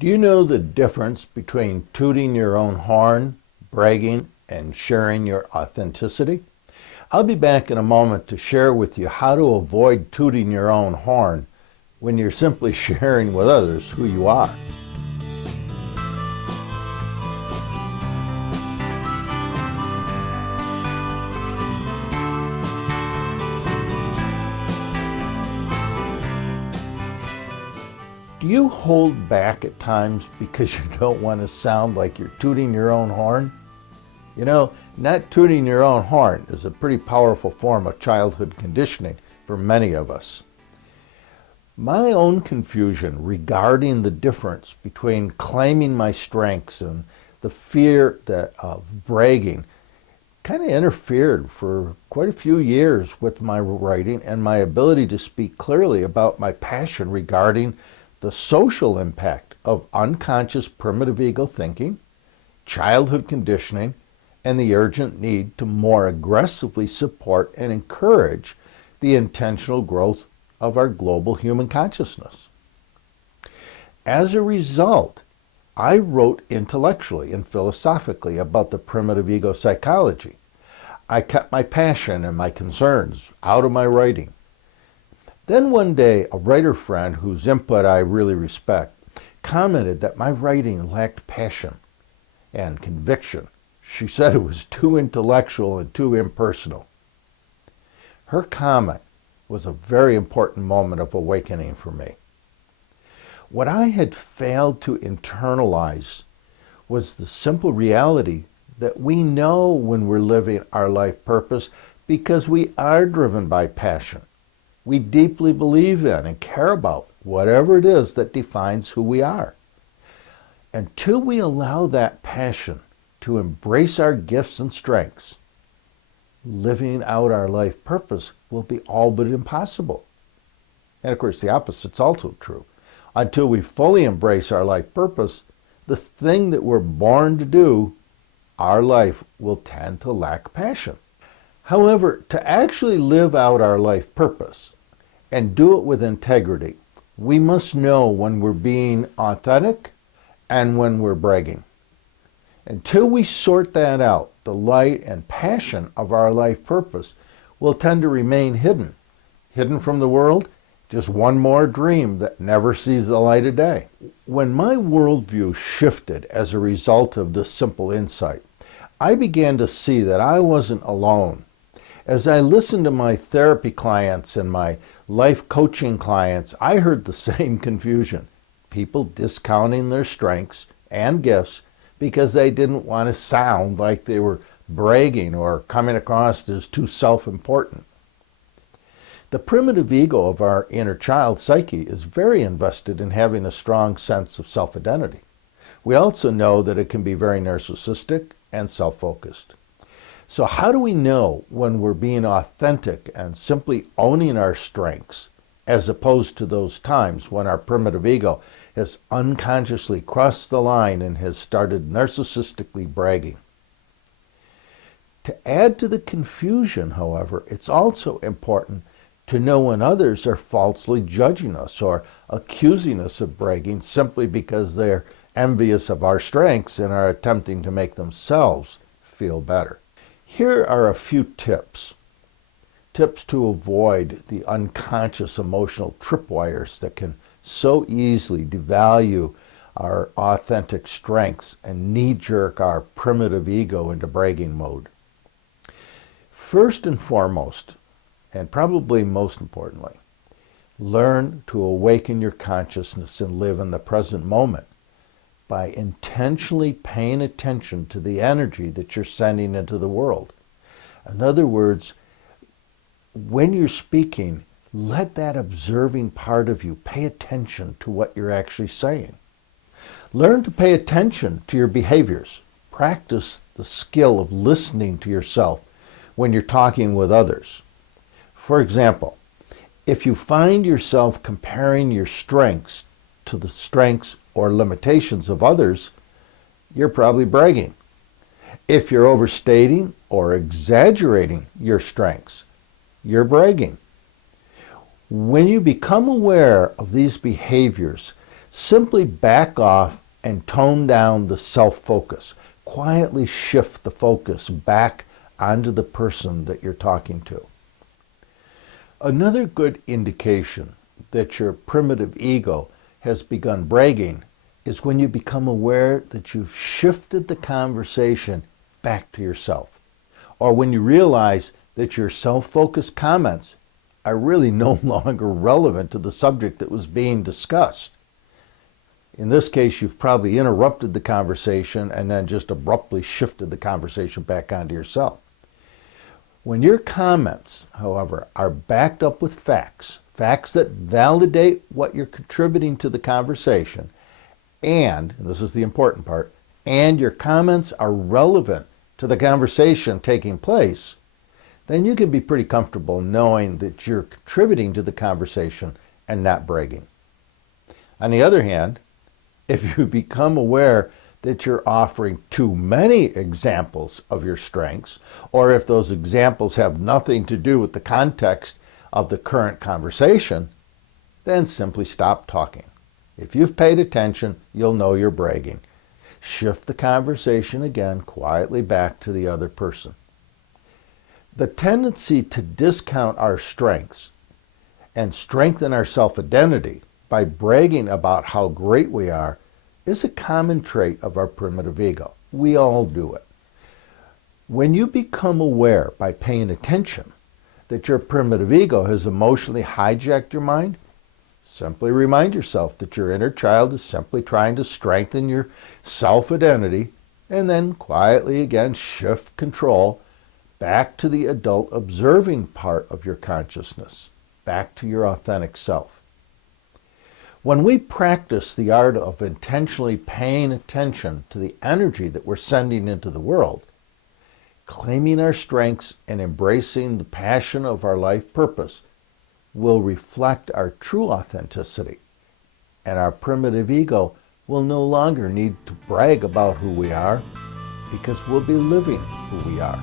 Do you know the difference between tooting your own horn, bragging, and sharing your authenticity? I'll be back in a moment to share with you how to avoid tooting your own horn when you're simply sharing with others who you are. Do you hold back at times because you don't want to sound like you're tooting your own horn? You know, not tooting your own horn is a pretty powerful form of childhood conditioning for many of us. My own confusion regarding the difference between claiming my strengths and the fear of bragging kind of interfered for quite a few years with my writing and my ability to speak clearly about my passion regarding the social impact of unconscious primitive ego thinking, childhood conditioning, and the urgent need to more aggressively support and encourage the intentional growth of our global human consciousness. As a result, I wrote intellectually and philosophically about the primitive ego psychology. I kept my passion and my concerns out of my writing. Then one day, a writer friend whose input I really respect commented that my writing lacked passion and conviction. She said it was too intellectual and too impersonal. Her comment was a very important moment of awakening for me. What I had failed to internalize was the simple reality that we know when we're living our life purpose because we are driven by passion. We deeply believe in and care about whatever it is that defines who we are. Until we allow that passion to embrace our gifts and strengths, living out our life purpose will be all but impossible. And of course, the opposite's also true. Until we fully embrace our life purpose, the thing that we're born to do, our life will tend to lack passion. However, to actually live out our life purpose and do it with integrity, we must know when we're being authentic and when we're bragging. Until we sort that out, the light and passion of our life purpose will tend to remain hidden from the world, just one more dream that never sees the light of day. When my worldview shifted as a result of this simple insight, I began to see that I wasn't alone. As I listened to my therapy clients and my life coaching clients, I heard the same confusion. People discounting their strengths and gifts because they didn't want to sound like they were bragging or coming across as too self-important. The primitive ego of our inner child psyche is very invested in having a strong sense of self-identity. We also know that it can be very narcissistic and self-focused. So how do we know when we're being authentic and simply owning our strengths, as opposed to those times when our primitive ego has unconsciously crossed the line and has started narcissistically bragging? To add to the confusion, however, it's also important to know when others are falsely judging us or accusing us of bragging simply because they're envious of our strengths and are attempting to make themselves feel better. Here are a few tips to avoid the unconscious emotional tripwires that can so easily devalue our authentic strengths and knee-jerk our primitive ego into bragging mode. First and foremost, and probably most importantly, learn to awaken your consciousness and live in the present moment by intentionally paying attention to the energy that you're sending into the world. In other words, when you're speaking, let that observing part of you pay attention to what you're actually saying. Learn to pay attention to your behaviors. Practice the skill of listening to yourself when you're talking with others. For example, if you find yourself comparing your strengths to the strengths or limitations of others, you're probably bragging. If you're overstating or exaggerating your strengths, you're bragging. When you become aware of these behaviors, Simply back off and tone down the self-focus. Quietly shift the focus back onto the person that you're talking to. Another good indication that your primitive ego has begun bragging is when you become aware that you've shifted the conversation back to yourself, or when you realize that your self-focused comments are really no longer relevant to the subject that was being discussed. In this case, you've probably interrupted the conversation and then just abruptly shifted the conversation back onto yourself. When your comments, however, are backed up with facts that validate what you're contributing to the conversation, and this is the important part, and your comments are relevant to the conversation taking place, then you can be pretty comfortable knowing that you're contributing to the conversation and not bragging. On the other hand, if you become aware that you're offering too many examples of your strengths, or if those examples have nothing to do with the context of the current conversation, then simply stop talking. If you've paid attention, you'll know you're bragging. Shift the conversation again quietly back to the other person. The tendency to discount our strengths and strengthen our self-identity by bragging about how great we are is a common trait of our primitive ego. We all do it. When you become aware by paying attention that your primitive ego has emotionally hijacked your mind, simply remind yourself that your inner child is simply trying to strengthen your self-identity, and then quietly again shift control back to the adult observing part of your consciousness, back to your authentic self. When we practice the art of intentionally paying attention to the energy that we're sending into the world, claiming our strengths and embracing the passion of our life purpose will reflect our true authenticity, and our primitive ego will no longer need to brag about who we are because we'll be living who we are.